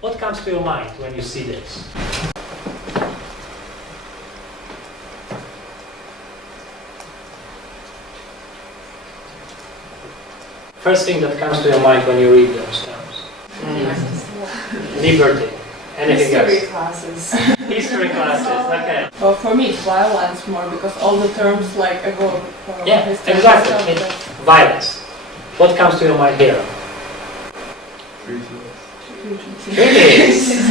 What comes to your mind when you see this? First thing that comes to your mind when you read those terms? Liberty. Anything History else? classes. History classes, okay. Well, for me it's violence more because all the terms like evoke Yeah, history and exactly. stuff, It's but- violence. What comes to your mind here? Peace.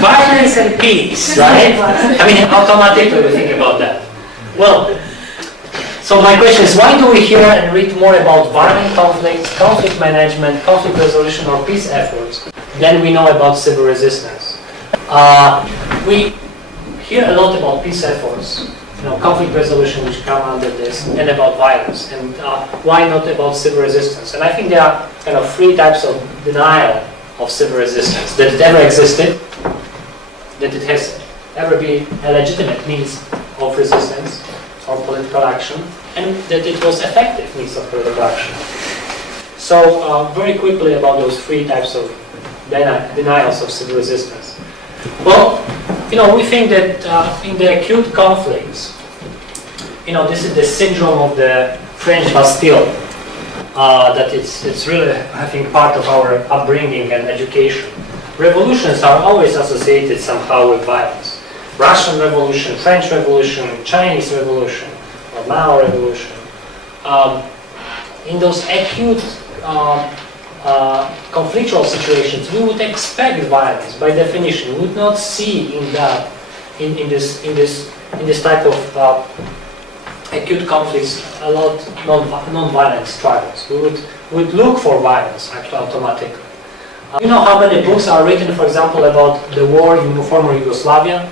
Violence and peace, right? I mean, automatically we think about that. Well, so my question is, why do we hear and read more about violent conflicts, conflict management, conflict resolution, or peace efforts than we know about civil resistance? We hear a lot about peace efforts, conflict resolution, which come under this, and about violence. And why not about civil resistance? And I think there are kind of three types of denial of civil resistance: that it ever existed, that it has ever been a legitimate means of resistance or political action, and that it was effective means of political action. So very quickly about those three types of denials of civil resistance. Well, we think that in the acute conflicts, this is the syndrome of the French Bastille, that it's really, I think, part of our upbringing and education. Revolutions are always associated somehow with violence. Russian Revolution, French Revolution, Chinese Revolution, or Mao Revolution. In those acute conflictual situations, we would expect violence by definition. We would not see in that, in this type of acute conflicts a lot non-violent struggles. We would look for violence actually automatically. You know how many books are written, for example, about the war in former Yugoslavia?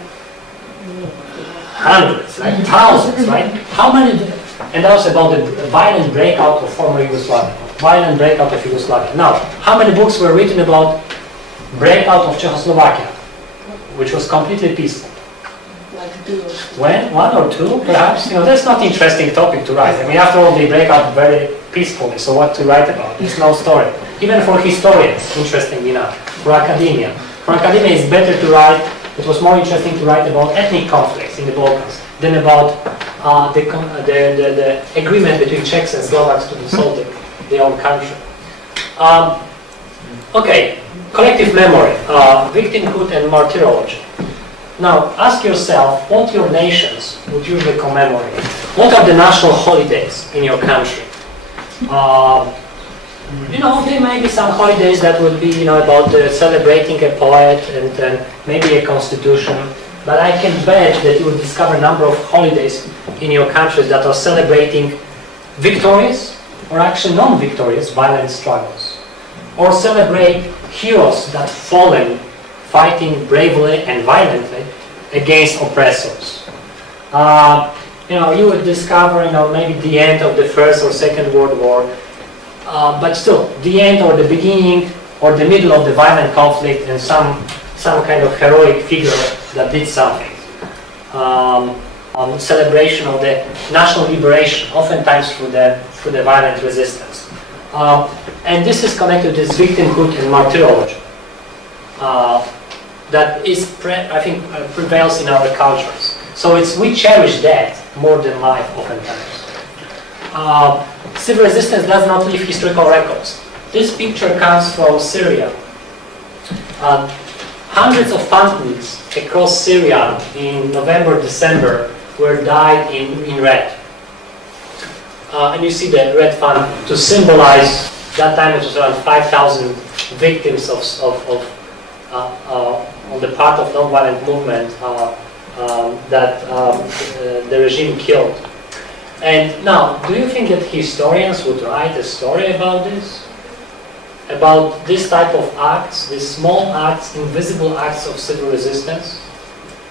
Hundreds, like thousands, right? How many? And that was about the violent breakout of former Yugoslavia. Violent breakout of Yugoslavia. Now, how many books were written about breakout of Czechoslovakia, which was completely peaceful? Like two. One or two, perhaps? That's not an interesting topic to write. I mean, after all, they break out very peacefully, so what to write about? There's no story. Even for historians, interestingly enough. For academia. For academia, it's better to write, it was more interesting to write about ethnic conflicts in the Balkans than about the agreement between Czechs and Slovaks to dissolve their own country. Okay, collective memory, victimhood and martyrology. Now, ask yourself what your nations would usually commemorate. What are the national holidays in your country? There may be some holidays that would be, about celebrating a poet and maybe a constitution. But I can bet that you will discover a number of holidays in your countries that are celebrating victories or actually non-victorious violent struggles. Or celebrate heroes that fallen fighting bravely and violently against oppressors. You would discover, maybe the end of the First or Second World War, but still, the end or the beginning or the middle of the violent conflict and some kind of heroic figure that did something. Celebration of the national liberation, oftentimes through the violent resistance. And this is connected to this victimhood and martyrology. That is, I think, prevails in our cultures. So we cherish death more than life oftentimes. Civil resistance does not leave historical records. This picture comes from Syria. Hundreds of families across Syria in November, December were dyed in red. And you see the red font to symbolize, that time it was around 5,000 victims on the part of non-violent movement that the regime killed. And now, do you think that historians would write a story about this? About this type of acts, these small acts, invisible acts of civil resistance?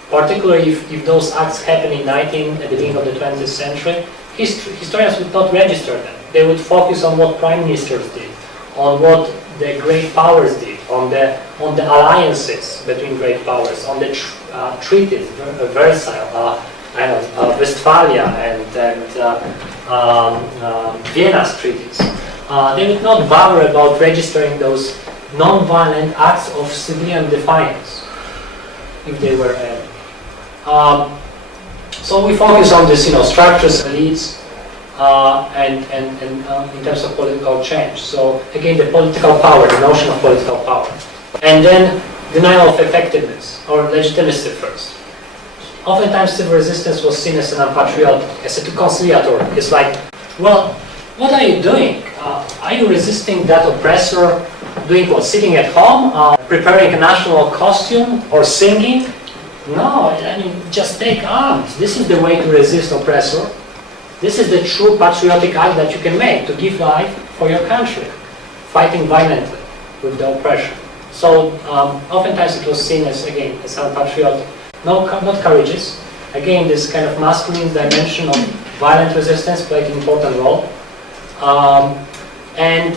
Particularly if those acts happen at the beginning of the 20th century, historians would not register them. They would focus on what prime ministers did, on what the great powers did, on the alliances between great powers, on the treaties, Versailles, Westphalia and Vienna's treaties. They would not bother about registering those non-violent acts of civilian defiance, if they were any. So we focus on this, structures, elites, and in terms of political change. So again, the political power, the notion of political power. And then denial of effectiveness, or legitimacy first. Oftentimes civil resistance was seen as an unpatriotic, as a conciliatory. It's like, well, what are you doing? Are you resisting that oppressor? Doing what? Sitting at home? Preparing a national costume? Or singing? No, I mean, just take arms. This is the way to resist oppressor. This is the true patriotic act that you can make, to give life for your country, fighting violently with the oppression. So oftentimes it was seen as, again, as unpatriotic. No, not courageous. Again, this kind of masculine dimension of violent resistance played an important role. And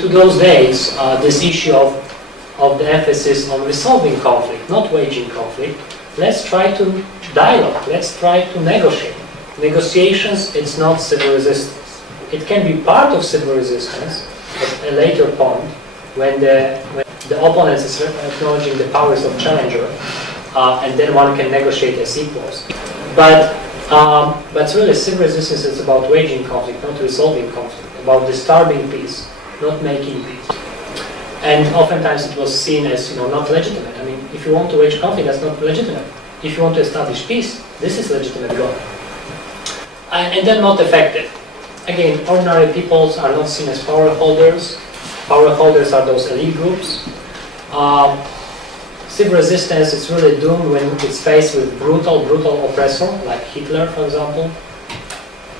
to those days, this issue of the emphasis on resolving conflict, not waging conflict. Let's try to dialogue. Let's try to negotiate. Negotiations, it's not civil resistance. It can be part of civil resistance at a later point when the opponent is acknowledging the powers of challenger, and then one can negotiate as equals. But really, civil resistance is about waging conflict, not resolving conflict, about disturbing peace, not making peace. And oftentimes it was seen as, not legitimate. I mean, if you want to wage conflict, that's not legitimate. If you want to establish peace, this is legitimate goal. And then not effective. Again, ordinary peoples are not seen as power holders. Power holders are those elite groups. Civil resistance is really doomed when it's faced with brutal oppressor, like Hitler, for example.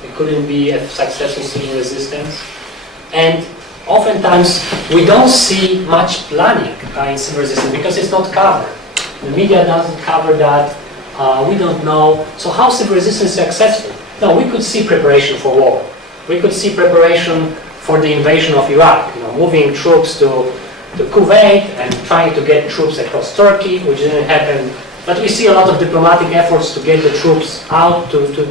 It couldn't be a successful civil resistance. And oftentimes, we don't see much planning in civil resistance because it's not covered. The media doesn't cover that. We don't know. So how civil resistance is successful? No, we could see preparation for war. We could see preparation for the invasion of Iraq, moving troops to Kuwait and trying to get troops across Turkey, which didn't happen. But we see a lot of diplomatic efforts to get the troops out, to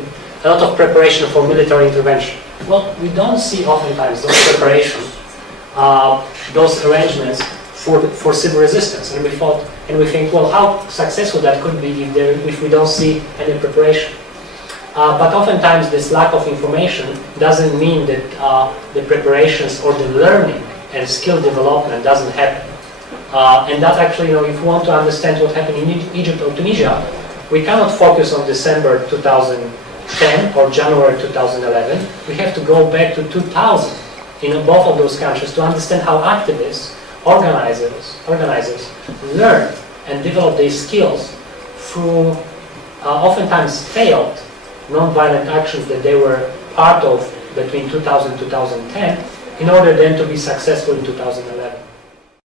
a lot of preparation for military intervention. Well, we don't see oftentimes those preparations, those arrangements for civil resistance. And we think, well, how successful that could be if we don't see any preparation. But oftentimes this lack of information doesn't mean that the preparations or the learning and skill development doesn't happen. And that actually, if we want to understand what happened in Egypt or Tunisia, we cannot focus on December 2010 or January 2011. We have to go back to 2000 in both of those countries to understand how activists, organizers learn and develop these skills through oftentimes failed non-violent actions that they were part of between 2000 and 2010 in order then to be successful in 2011.